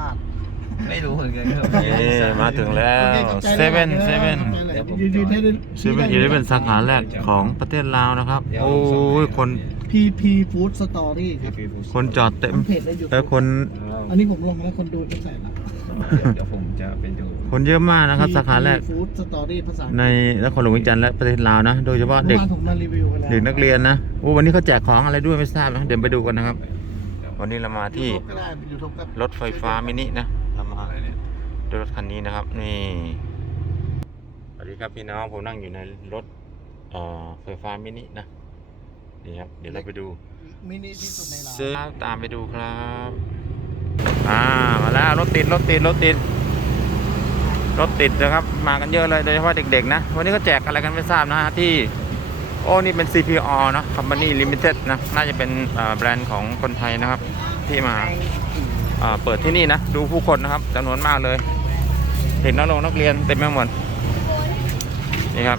บาท ไม่รู้เหมือนกันครับเอ๊มาถึงแล้วเซเว่นเซเว่นยืนยืนให้ได้เซเว่นอีเลฟเว่นสาขาแรกของประเทศลาวนะครับ โอ้ยคนพีพีฟู้ดสตอรี่ครับคนจอดเต็มทำเพจในยูแล้วคน อันนี้ผมลงแล้วคนดูเป็นแสนละเดี๋ยวผมจะไปดูคนเยอะมากนะครับสาขาแรกฟู้ดสตอรี่ภาษาในนครหลวงวิจันทร์และประเทศลาวนะ โดยเฉพาะเด็กเมื่อวานผมมารีวิวไปแล้วเด็กนักเรียนนะโอ้วันนี้เขาแจกของอะไรด้วยไม่ทราบนะเดี๋ยวไปดูกันนะครับ วันนี้เรามาที่ยูทูบก็ได้ยูทูบก็รถไฟฟ้ามินินะเรามาด้วยรถคันนี้นะครับ นี่สวัสดีครับพี่น้องผมนั่งอยู่ในรถเอ่อไฟฟ้ามินินะนี่ครับเดี๋ยวเราไปดูมินิที่สุดในร้านซื้อตามไปดูครับอ่ามาแล้วรถติดรถติดรถติดรถติดนะครับ มากันเยอะเลยโดยเฉพาะเด็กๆนะ วันนี้ก็แจกอะไรกันไม่ทราบนะฮะที่ โอ้นี่เป็น CPO เนอะ Company Limited นะ น่าจะเป็นแบรนด์ของคนไทยนะครับ ที่มาเปิดที่นี่นะ ดูผู้คนนะครับจำนวนมากเลยเด็กนักลงนักเรียนเต็มไปหมดนี่ครับ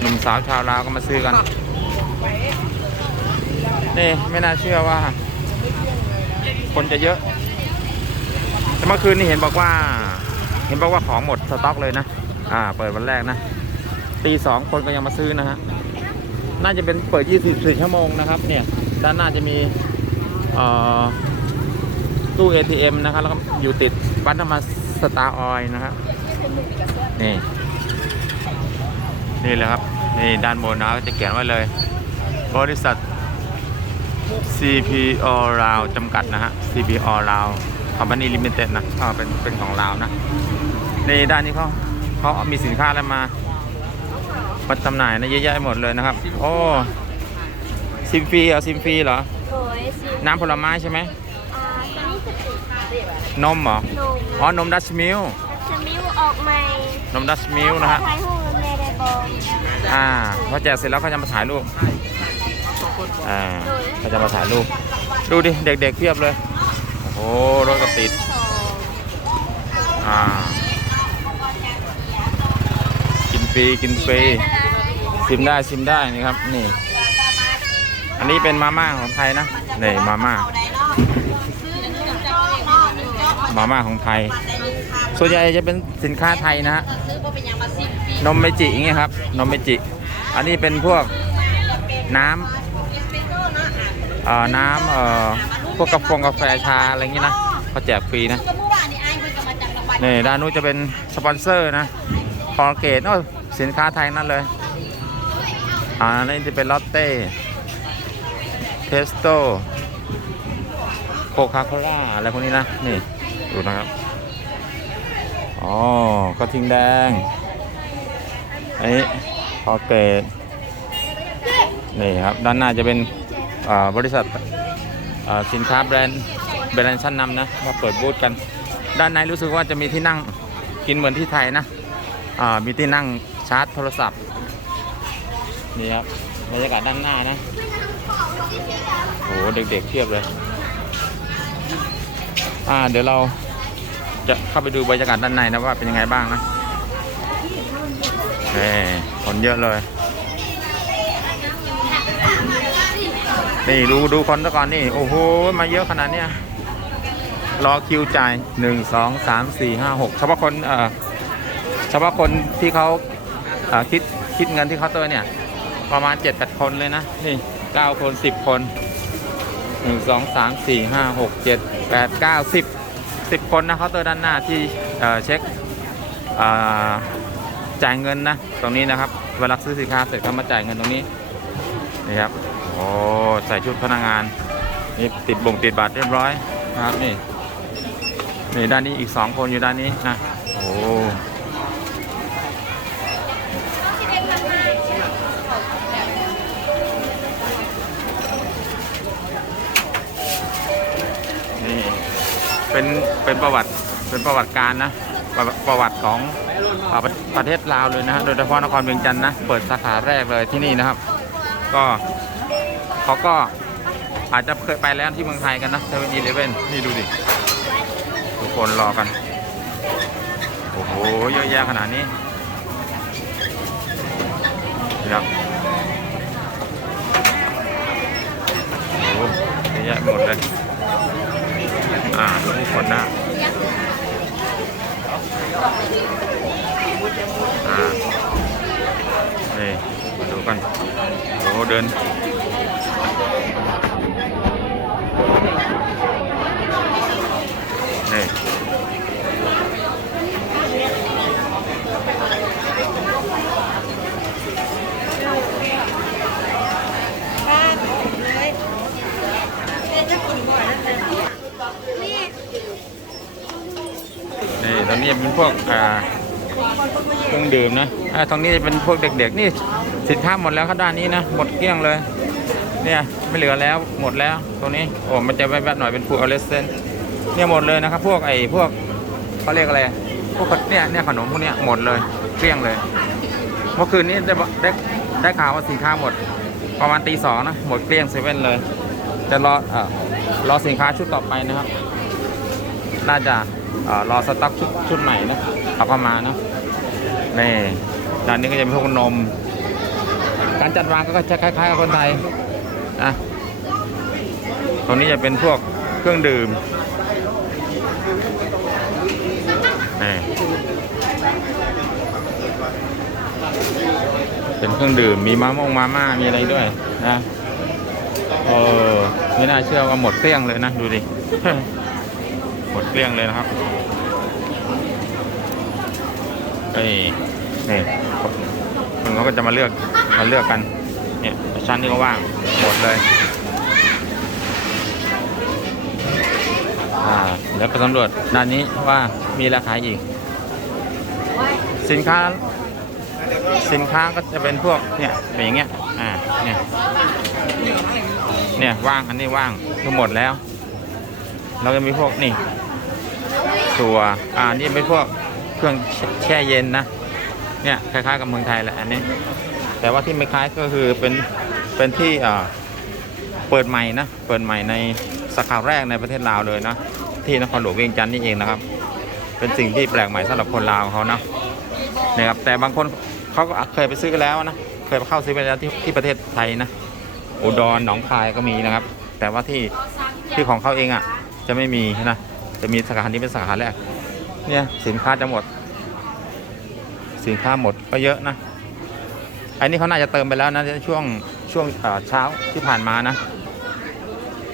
หนุ่มสาวชาวลาวก็มาซื้อกัน นี่ไม่น่าเชื่อว่า คนจะเยอะ แต่เมื่อคืนนี้เห็นบอกว่า เห็นบอกว่าของหมดสต็อกเลยนะ อ่า เปิดวันแรกนะตีสองคนก็ยังมาซื้อนะฮะ น่าจะเป็นเปิด 24 ชั่วโมงนะครับ เนี่ย ด้านหน้าจะมีเอ่อตู้ ATM นะครับ แล้วก็อยู่ติดปั๊มน้ำมันสตาร์ออยนะครับ นี่ นี่เลยครับ นี่ด้านบนนะก็จะเขียนไว้เลย บริษัท CPO ลาวจำกัดนะฮะ CPO ลาว Company Limited นะอ่าเป็น เป็นของลาวนะ ในด้านนี้เขาเขามีสินค้าอะไรมา มาจำหน่ายนะเยอะแยะหมดเลยนะครับ โอ้ซิมฟรีเหรอซิมฟรีเหรอ โอ้ยสิน้ำผลไม้ใช่ไหม อ่าตัวนี้สตินมเหรอ นมอ๋อนมดัชมิล จะมิวออกใหม่นมดัชมิลนะฮะ ถ่ายรูปในได้บออ่าพอแจกเสร็จแล้วเขาจะมาถ่ายรูป อ่าเขาจะมาถ่ายรูป ดูดิ เด็กๆเพียบเลย โอ้โห รถก็ติดสองอ่า กินฟรีกินฟรี ซิมได้ซิมได้นี่ครับนี่ อันนี้เป็นมาม่าของไทยนะนี่มาม่ามาม่าของไทย ส่วนใหญ่จะเป็นสินค้าไทยนะฮะนมเมจิอย่างเงี้ยครับนมเมจิ อันนี้เป็นพวกน้ำเอ่อน้ำเอ่อพวกกาแฟกาแฟชาอะไรอย่างงี้นะเขาแจกฟรีนะนี่ด้านนู้นจะเป็นสปอนเซอร์นะคอเกตโอ้ยสินค้าไทยนั่นเลย อ่านี่จะเป็นลอตเต้เทสโต้โคคาโคล่าอะไรพวกนี้นะ นี่ ดูนะครับ อ๋อกระทิงแดงอันนี้คอเกตนี่ครับ ด้านหน้าจะเป็นบริษัทสินค้าแบรนด์แบรนด์ชั้นนำนะมาเปิดบูธกัน ด้านในรู้สึกว่าจะมีที่นั่งกินเหมือนที่ไทยนะมีที่นั่งชาร์จโทรศัพท์ นี่ครับบรรยากาศด้านหน้านะโอ้โหเด็กๆเพียบเลย อ่า เดี๋ยวเราจะเข้าไปดูบรรยากาศด้านในนะว่าเป็นยังไงบ้างนะเอ่คนเยอะเลย นี่ดูดูคนซะก่อนนี่ โอ้โห มาเยอะขนาดเนี้ยรอคิวจ่ายหนึ่งสองสามสี่ห้าหกเฉพาะคนเอ่อเฉพาะคนที่เขาอ่อคิดคิดเงินที่เคาน์เตอร์เนี่ย ประมาณเจ็ดแปดคนเลยนะ นี่เก้าคนสิบคนหนึ่งสองสามสี่ห้าหกเจ็ดแปดเก้าสิบสิบคนนะเคาน์เตอร์ด้านหน้าที่เเช็คจ่ายเงินนะ ตรงนี้นะครับ เวลาซื้อสินค้าเสร็จก็มาจ่ายเงินตรงนี้นี่ครับโอ้ใส่ชุดพนักงานนี่ติดบ่งติดบัตรเรียบร้อยนะครับนี่นี่ด้านนี้อีกสองคนอยู่ด้านนี้นะโอ้ เป็นเป็นประวัติเป็นประวัติการนะประประวัติของประประเทศลาวเลยนะฮะโดยเฉพาะนครเวียงจันทร์นะเปิดสาขาแรกเลยที่นี่นะครับ ก็เขาก็อาจจะเคยไปแล้วที่เมืองไทยกันนะเซเว่นอีเลฟเว่นนี่ดูดิทุกคนรอกัน โอ้โหเยอะแยะขนาดนี้นี่ครับโอ้เยอะแยะหมดเลย อ่าลูกขนนะอ่านี่มาดูกันโอ้เดิน นี่ตรงนี้เป็นพวกอ่าเครื่องดื่มนะอ่าตรงนี้จะเป็นพวกเด็กๆ นี่สินค้าหมดแล้วครับด้านนี้นะ หมดเกลี้ยงเลย เนี่ยไม่เหลือแล้วหมดแล้วตรงนี้โอ้มันจะแวบๆหน่อยเป็นพวกอเลสเซนเนี่ยหมดเลยนะครับ พวกไอ้พวกเขาเรียกอะไรพวกเนี่ยเนี่ยขนมพวกเนี้ยหมดเลยเกลี้ยงเลย เมื่อคืนนี้ได้ได้ได้ข่าวว่าสินค้าหมด ประมาณตีสองนะหมดเกลี้ยงเซเว่นเลย จะรอเอ่อรอสินค้าชุดต่อไปนะครับ น่าจะเอ่อรอสต็อกชุดชุดใหม่นะเอาเข้ามานะนี่ด้านนี้ก็จะเป็นพวกนม การจัดวางก็จะคล้ายๆกับคนไทยนะตรงนี้จะเป็นพวกเครื่องดื่มนี่เป็นเครื่องดื่มมีมะม่วงมาม่ามีอะไรด้วยนะเออไม่น่าเชื่อว่าหมดเกลี้ยงเลยนะ ดูดิ หมดเกลี้ยงเลยนะครับเอ้ยนี่คนเขาก็จะมาเลือกมาเลือกกัน เนี่ยชั้นนี้ก็ว่างหมดเลยอ่าเดี๋ยวไปสำรวจด้านนี้ว่ามีราคาอีก สินค้า สินค้าก็จะเป็นพวกเนี่ยเป็นอย่างเงี้ยอ่าเนี่ยเนี่ยว่างอันนี้ว่างคือหมดแล้ว เราจะมีพวกนี่ตัวอ่านี่เป็นพวกเครื่องแช่เย็นนะ เนี่ยคล้ายๆกับเมืองไทยแหละอันนี้ แต่ว่าที่ไม่คล้ายก็คือเป็นเป็นที่เปิดใหม่นะ เปิดใหม่ในสาขาแรกในประเทศลาวเลยนะ ที่นครหลวงเวียงจันทร์นี่เองนะครับ เป็นสิ่งที่แปลกใหม่สำหรับคนลาวเขานะนะครับ แต่บางคนเขาก็เคยไปซื้อแล้วนะ เคยไปเข้าซื้อไปแล้วที่ที่ประเทศไทยนะ อุดรหนองคายก็มีนะครับ แต่ว่าที่ที่ของเขาเองอะ จะไม่มีนะจะมีสาขานี้เป็นสาขาแรก เนี่ยสินค้าจะหมด สินค้าหมดก็เยอะนะอันนี้เขาน่าจะเติมไปแล้วนะช่วงช่วงเช้าที่ผ่านมานะ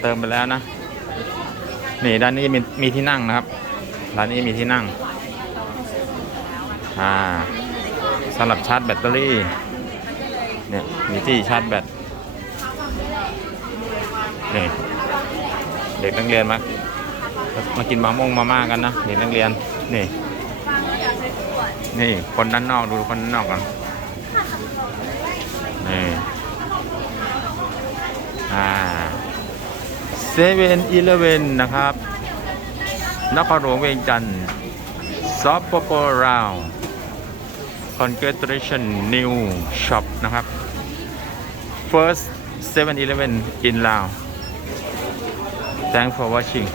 เติมไปแล้วนะ นี่ด้านนี้มีมีที่นั่งนะครับด้านนี้มีที่นั่งอ่าสำหรับชาร์จแบตเตอรี่เนี่ยมีที่ชาร์จแบตนี่เด็กนักเรียนมา มากินมะม่วงมาม่ากันนะเด็กนักเรียนนี่นี่คนด้านนอกดูคนด้านนอกก่อนนี่อ่าเซเว่นอีเลเวนนะครับนครหลวงเวียงจันทร์ซอฟต์โปรราวคอนเกร a t i o n New Shop นะครับ First 7-Eleven in Lao Thanks for watching